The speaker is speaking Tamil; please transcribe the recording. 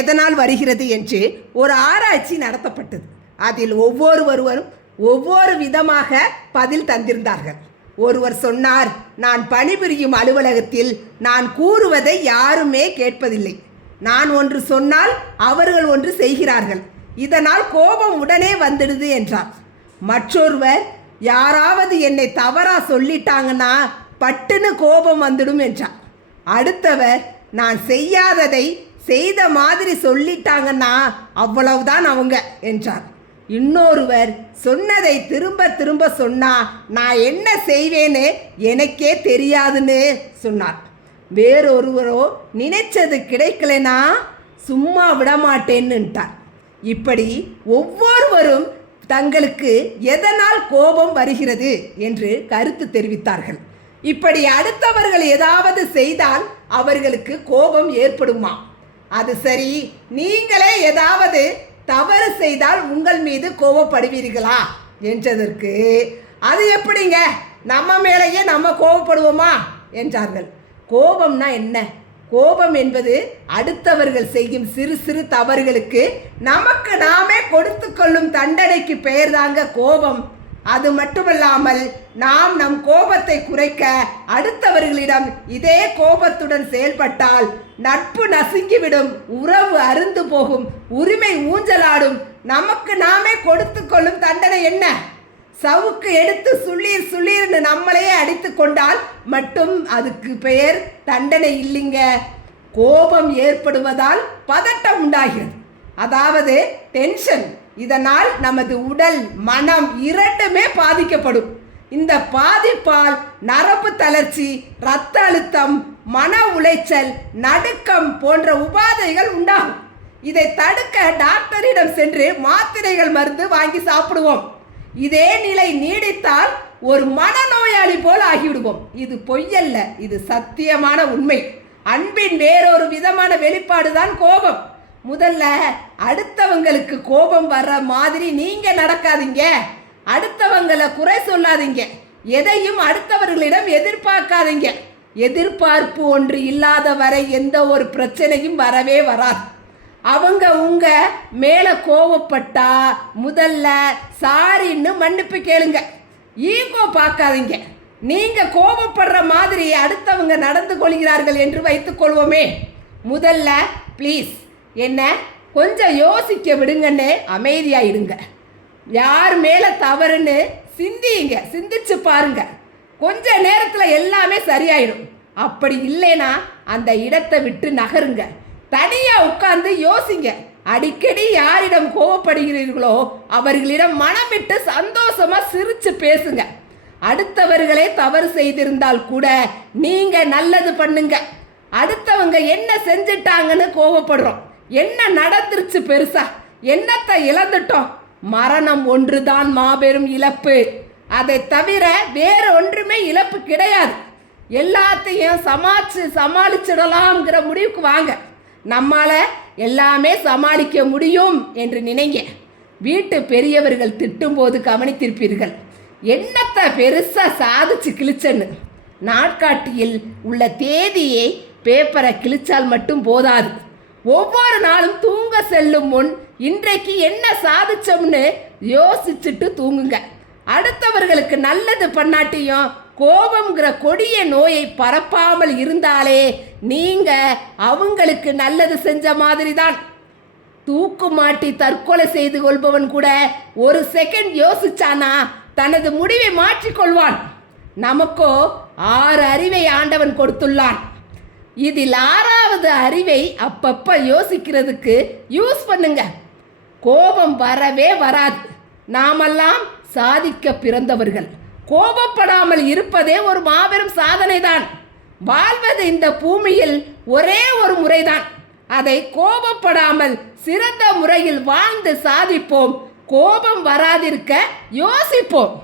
எதனால் வருகிறது என்று ஒரு ஆராய்ச்சி நடத்தப்பட்டது. அதில் ஒவ்வொருவரும் ஒவ்வொரு விதமாக பதில் தந்திருந்தார்கள். ஒருவர் சொன்னார், நான் பணிபுரியும் அலுவலகத்தில் நான் கூறுவதை யாருமே கேட்பதில்லை. நான் ஒன்று சொன்னால் அவர்கள் ஒன்று செய்கிறார்கள், இதனால் கோபம் உடனே வந்துடுது என்றார். மற்றொருவர், யாராவது என்னை தவறா சொல்லிட்டாங்கன்னா பட்டுன்னு கோபம் வந்துடும் என்றார். அடுத்தவர், நான் செய்யாததை செய்த மாதிரி சொல்லிட்டாங்கன்னா அவ்வளவுதான் அவங்க என்றார். இன்னொருவர், சொன்னதை திரும்ப திரும்ப சொன்னா நான் என்ன செய்வேன்னு எனக்கே தெரியாதுன்னு சொன்னார். வேறொருவரோ, நினைச்சது கிடைக்கலனா சும்மா விடமாட்டேன்னுட்டார். இப்படி ஒவ்வொருவரும் தங்களுக்கு எதனால் கோபம் வருகிறது என்று கருத்து தெரிவித்தார்கள். இப்படி அடுத்தவர்கள் ஏதாவது செய்தால் அவர்களுக்கு கோபம் ஏற்படுமா? அது சரி, நீங்களே ஏதாவது தவறு செய்தால் உங்கள் மீது கோபப்படுவீர்களா என்றதற்கு, அது எப்படிங்க, நம்ம மேலேயே நம்ம கோபப்படுவோமா என்றார்கள். கோபம்னா என்ன? கோபம் என்பது அடுத்தவர்கள் செய்யும் சிறு சிறு தவறுகளுக்கு நமக்கு நாமே கொடுத்து கொள்ளும் தண்டனைக்கு பெயர் தாங்க கோபம். அது மட்டுமல்லாமல் நாம் நம் கோபத்தை குறைக்க அடுத்தவர்களிடம் இதே கோபத்துடன் செயல்பட்டால் நட்பு நசுங்கிவிடும், உறவு அருந்து போகும், உரிமை ஊஞ்சலாடும். நமக்கு நாமே கொடுத்து கொள்ளும் தண்டனை என்ன? சவுக்கு எடுத்து சுள்ளீர் சுள்ளீர்னு நம்மளையே அடித்து கொண்டால் மட்டும் அதுக்கு பெயர் தண்டனை இல்லைங்க. கோபம் ஏற்படுவதால் பதட்டம் உண்டாகிறது, அதாவது டென்ஷன். இதனால் நமது உடல் மனம் இரண்டுமே பாதிக்கப்படும். இந்த பாதிப்பால் நரம்பு தளர்ச்சி, இரத்த அழுத்தம், மன உளைச்சல், நடுக்கம் போன்ற உபாதைகள் உண்டாகும். இதை தடுக்க டாக்டரிடம் சென்று மாத்திரைகள் மருந்து வாங்கி சாப்பிடுவோம். இதே நிலை நீடித்தால் ஒரு மனநோயாளி போல் ஆகிவிடுவோம். இது பொய்யல்ல, இது சத்தியமான உண்மை. அன்பின் வேறொரு விதமான வெளிப்பாடுதான் கோபம். முதல்ல அடுத்தவங்களுக்கு கோபம் வர்ற மாதிரி நீங்க நடக்காதீங்க. அடுத்தவங்களை குறை சொல்லாதீங்க. எதையும் அடுத்தவர்களிடம் எதிர்பார்க்காதீங்க. எதிர்பார்ப்பு ஒன்று இல்லாத வரை எந்த ஒரு பிரச்சனையும் வரவே வராது. அவங்க உங்க மேல கோவப்பட்டா முதல்ல சாரின்னு மன்னிப்பு கேளுங்க. ஈகோ பார்க்காதீங்க. நீங்க கோபப்படுற மாதிரி அடுத்தவங்க நடந்து கொள்கிறார்கள் என்று வைத்துக் கொள்வோமே, முதல்ல ப்ளீஸ் என்ன கொஞ்சம் யோசிக்க விடுங்கன்னு அமைதியாயிடுங்க. யார் மேல தவறுன்னு சிந்திச்சு பாருங்க. கொஞ்ச நேரத்தில் எல்லாமே சரியாயிடும். அப்படி இல்லைன்னா அந்த இடத்தை விட்டு நகருங்க. தனியாக உட்கார்ந்து யோசிங்க. அடிக்கடி யாரிடம் கோபப்படுகிறீர்களோ அவர்களிடம் மனம் விட்டு சந்தோஷமா சிரிச்சு பேசுங்க. அடுத்தவர்களே தவறு செய்திருந்தால் கூட நீங்க நல்லது பண்ணுங்க. அடுத்தவங்க என்ன செஞ்சிட்டாங்கன்னு கோபப்படுறோம். என்ன நடந்துருச்சு பெருசா? என்னத்தை இழந்துட்டோம்? மரணம் ஒன்றுதான் மாபெரும் இழப்பு. அதை தவிர வேறு ஒன்றுமே இழப்பு கிடையாது. எல்லாத்தையும் சமாளிச்சிடலாம்ங்கிற முடிவுக்கு வாங்க. நம்மால எல்லாமே சமாளிக்க முடியும் என்று நினைங்க. வீட்டு பெரியவர்கள் திட்டும்போது கவனித்திருப்பீர்கள், என்னத்தை பெருசா சாதிச்சு கிழிச்சன்னு. நாட்காட்டியில் உள்ள தேதியை பேப்பரை கிழிச்சால் மட்டும் போதாது. ஒவ்வொரு நாளும் தூங்க செல்லும் முன் இன்றைக்கு என்ன சாதிச்சோம்னு யோசிச்சுட்டு தூங்குங்க. அடுத்தவர்களுக்கு நல்லது பண்ணாட்டியும் கோபம்ங்கிற கொடிய நோயை பரப்பாமல் இருந்தாலே நீங்க அவங்களுக்கு நல்லது செஞ்ச மாதிரி தான். தூக்கு மாட்டி தற்கொலை செய்து கொள்பவன் கூட ஒரு செகண்ட் யோசிச்சானா தனது முடிவை மாற்றிக்கொள்வான். நமக்கோ 6 அறிவை ஆண்டவன் கொடுத்துள்ளான். இதில் 6வது அறிவை அப்பப்ப யோசிக்கிறதுக்கு யூஸ் பண்ணுங்க. கோபம் வரவே வராது. நாமெல்லாம் சாதிக்க பிறந்தவர்கள். கோபப்படாமல் இருப்பதே ஒரு மாபெரும் சாதனை தான். வாழ்வது இந்த பூமியில் ஒரே ஒரு முறைதான். அதை கோபப்படாமல் சிறந்த முறையில் வாழ்ந்து சாதிப்போம். கோபம் வராதிருக்க யோசிப்போம்.